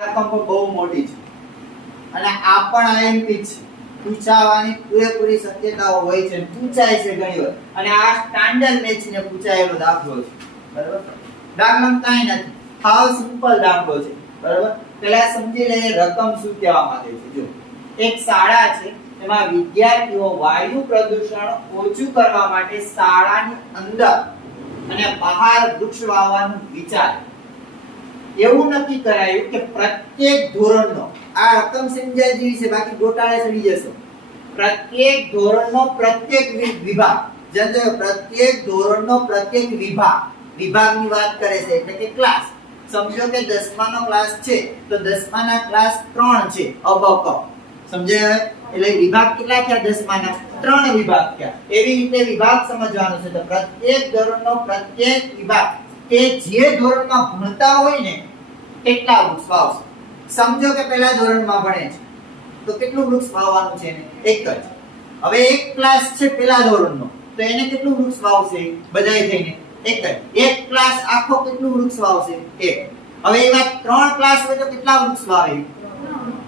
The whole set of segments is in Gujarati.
રકમ પણ બહુ મોટી છે. અને આ પણ આઈએમપી છે. પૂછાવાની પૂરેપૂરી શક્યતાઓ હોય છે પૂછાય છે ઘણી વાર. અને આ સ્ટાન્ડર્ડ મેચને પૂછાયેલો દાખલો છે. બરાબર? દાખલામાં કાંઈ નથી. હાવ સિમ્પલ દાખલો છે. બરાબર? પહેલા સમજી લઈએ રકમ શું કહેવા માંગે છે? જો. એક શાળા છે, એમાં વિદ્યાર્થીઓ વાયુ પ્રદૂષણ ઓછું કરવા માટે શાળાની અંદર અને બહાર વૃક્ષ વાવવાનું વિચાર. એવું નક્કી કરાયું કે પ્રત્યેક ધોરણનો, આ રકમ સમજાય જેવી બાકી ગોટાળે ચડી જશો. પ્રત્યેક ધોરણનો પ્રત્યેક વિભાગ જજો પ્રત્યેક ધોરણનો પ્રત્યેક વિભાગ, વિભાગની વાત કરે છે, એટલે કે ક્લાસ સમજો કે દસમાનો ક્લાસ છે, તો દસમાના ક્લાસ ત્રણ છે અબક સમજે એટલે વિભાગ કેટલા થયા દસમાના? ત્રણ વિભાગ થયા. એવી રીતે વિભાગ સમજવાનો છે, તો પ્રત્યેક ધોરણનો પ્રત્યેક વિભાગ તે જે ધોરણમાં ભણતા હોય ને કેટલા વૃક્ષ વાવશે સમજો કે પહેલા ધોરણમાં ભણે છે. તો કેટલું વૃક્ષ વાવવાનું છે એક જ. હવે એક ક્લાસ છે પહેલા ધોરણનો. તો એને કેટલું વૃક્ષ વાવશે? બધાય થઈને એક જ. એક ક્લાસ આખો કેટલું વૃક્ષ વાવશે? એક. હવે એવા ત્રણ ક્લાસ હોય તો કેટલા વૃક્ષ વાવે?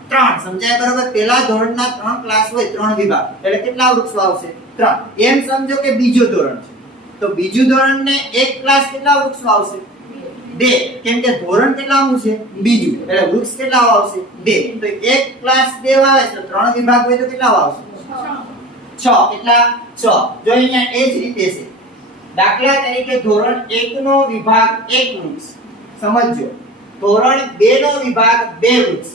ત્રણ. સમજાય બરોબર? પહેલા ધોરણના ત્રણ ક્લાસ હોય ત્રણ વિભાગ. એટલે કેટલા વૃક્ષ વાવશે? ત્રણ. એમ સમજો કે બીજો ધોરણ છે. તો બીજું ધોરણ ને એક ક્લાસ કેટલા વૃક્ષ આવશે? બે. કેમ કે ધોરણ કેટલાનું છે? બીજું. એટલે વૃક્ષ કેટલા આવશે? બે. તો એક ક્લાસ બે વાવે તો ત્રણ વિભાગ હોય તો કેટલા આવશે છ. કેટલા? છ. જો અહીંયા એ જ રીતે છે. દાખલા તરીકે ધોરણ એક નો વિભાગ એક વૃક્ષ. સમજજો. ધોરણ બે નો વિભાગ બે વૃક્ષ.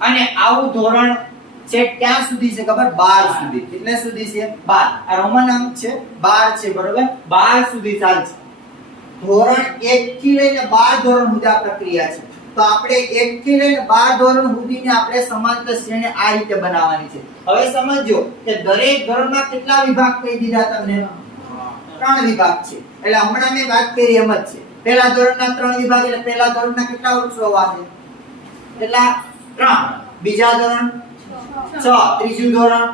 અને આવું ધોરણ છે ક્યાં સુધી છે ખબર? 12 સુધી. કેટલે સુધી છે? 12 આ રોમન અંક છે? 12 છે, બરોબર? 12 સુધી ચાલશે ધોરણ 1 થી લઈને 12 ધોરણ સુધી આ પ્રક્રિયા છે. તો આપણે 1 થી લઈને 12 ધોરણ સુધીને આપણે સમાંતર શ્રેણી આ રીતે બનાવવાની છે. હવે સમજો કે દરેક ધોરણમાં કેટલા વિભાગ કહી દીધા તમને? ત્રણ વિભાગ છે. એટલે હમણાં મેં વાત કરી એમ જ છે. પહેલા ધોરણના ત્રણ વિભાગ એટલે પહેલા ધોરણના કેટલા વૃક્ષો છે કેટલા? ત્રણ. બીજા ધોરણ? છ ત્રીજું ધોરણ.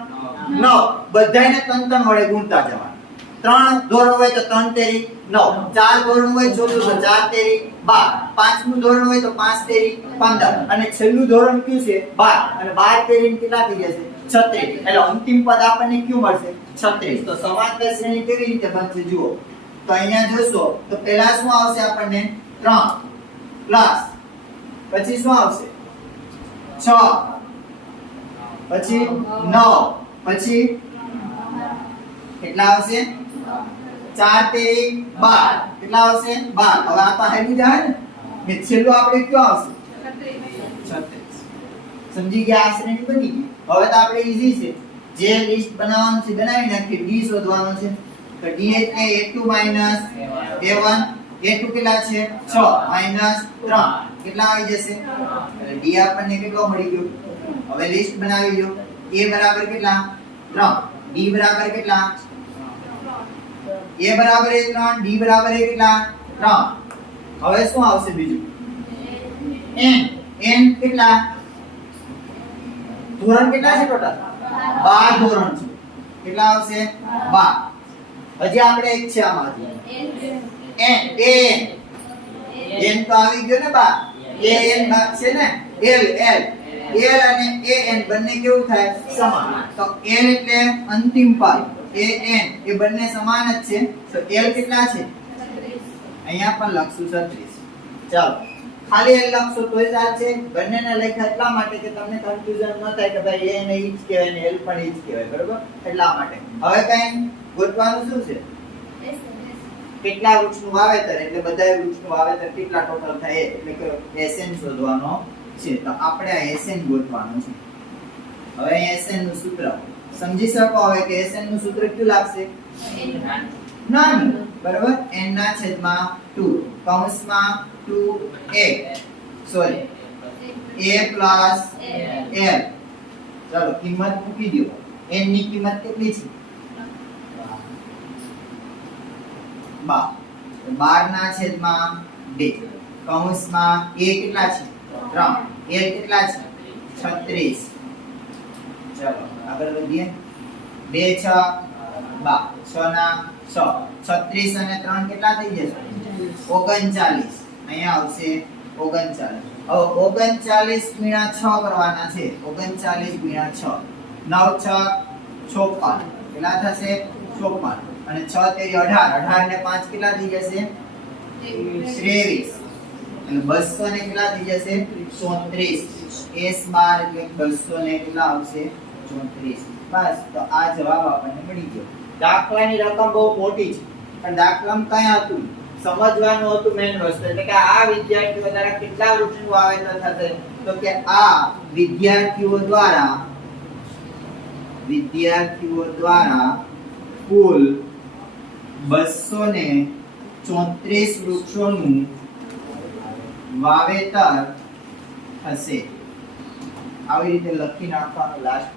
નવ. બધાને ત્રણ ત્રણ વડે ગુણતા જવાનું. ત્રણ ધોરણ હોય તો ત્રણ તેરી નવ. ચાર ધોરણ હોય ચોથું તો ચાર તેરી બાર. પાંચમું ધોરણ હોય તો પાંચ તેરી પંદર. અને છેલ્લું ધોરણ કયું છે? બાર. અને બાર તેરી કેટલા થઈ જશે? છત્રીસ. એટલે અંતિમ પદ આપણને કયું મળશે? છત્રીસ. તો સમાંતર શ્રેણી કેવી રીતે બનશે? જુઓ. તો અહીંયા જોશો તો પહેલા શું આવશે આપણને? ત્રણ. પ્લસ પછી શું આવશે? છ. પછી નવ. પછી કેટલા આવશે? ચાર તેરી બાર. કેટલા આવશે? બાર. હવે આ તો હેલી જાય ને. છેલ્લું આપણે કયો આવશે? સમજી ગયા આ શ્રેણી બની ગઈ હવે તો આપણે ઈઝી છે. જે લિસ્ટ બનાવવાનું છે બનાવી નાખીએ. ડી શોધવાનું છે. તો ડી એટલે a2 વન a1 a2 કેટલા છે? 6 માઇનસ 3 કેટલા આવી જશે? ડી આપણને કેટલો મળી ગયો? હવે લિસ્ટ બનાવી દો a બરાબર કેટલા? 3 d બરાબર કેટલા? A બરાબર એ 3 d બરાબર એ કેટલા? 3 હવે શું આવશે બીજું? N. N કેટલા? ધોરણ કેટલા છે ટોટલ 12 ધોરણ છે. કેટલા આવશે? 12 હજી આપણે એક છે આમાંથી. N. બે n. N તો આવી ગયો ને બા a n ભાગ છે ને? L l. l અને એ એન બંને કેવું થાય? સમાન. તો એલ એટલે અંતિમ પદ. એ એન એ બંને સમાન જ છે. તો એલ કેટલા છે? અહીંયા પણ લખશું 36 ચાલો. ખાલી એલ લખશો તો જ આ છે બંનેના લેખા એટલા માટે કે તમને કન્ફ્યુઝન ન થાય કે ભાઈ a ને કહેવાય ને એલ પણ ઈ કહેવાય, બરોબર? એટલા માટે. હવે કઈ ગોતવાનું શું છે? કેટલા વૃક્ષનું વાવેતર? એટલે બધા વૃક્ષનું વાવેતર કેટલા ટોટલ થાય? એટલે કે એસએન શોધવાનો. છે તો આપણે આ SN ગોતવાનું છે. હવે અહીં SN નું સૂત્ર સમજી શકો હવે કે SN નું સૂત્ર કયું લાગશે? નાનું. બરાબર? N ના છેદમાં 2 કૌંસમાં 2a sorry a plus l. ચાલો કિંમત મૂકી દો n ની કિંમત કેટલી છે? 12 12 ના છેદમાં બે. કૌંસમાં a કેટલા છે? ત્રણ. l કેટલા છે? છત્રીસ. ચાલો આગળ વધીએ. બે છ બા છ ના છ. છત્રીસ અને ત્રણ કેટલા થઈ જશે? ઓગણચાલીસ. અહીંયા આવશે ઓગણચાલીસ. હવે ઓગણચાલીસ ગુણ્યા છ કરવાના છે. ઓગણચાલીસ ગુણ્યા છ. નવ છ ચોપન. કેટલા થશે? છોપન અને છ તેરી અઢાર. અઢાર ને પાંચ કેટલા થઈ જશે? ત્રેવીસ. એટલે બસો ને કેટલા થઈ જશે ચોત્રીસ. એસ બાર એટલે બસો ને કેટલા આવશે ચોત્રીસ. બસ, તો આ જવાબ આપણને મળી ગયો. દાખલાની રકમ બહુ મોટી છે. પણ દાખલામાં કઈ હતું સમજવાનું હતું મેઇન વસ્તુ. એટલે કે આ વિદ્યાર્થીઓ દ્વારા કેટલા વૃક્ષનું વાવેતર થશે? તો કે આ વિદ્યાર્થીઓ દ્વારા વિદ્યાર્થીઓ દ્વારા કુલ બસો ને ચોત્રીસ વૃક્ષોનું વાવેતર થશે આવી રીતે લખી નાખવાનું લાસ્ટ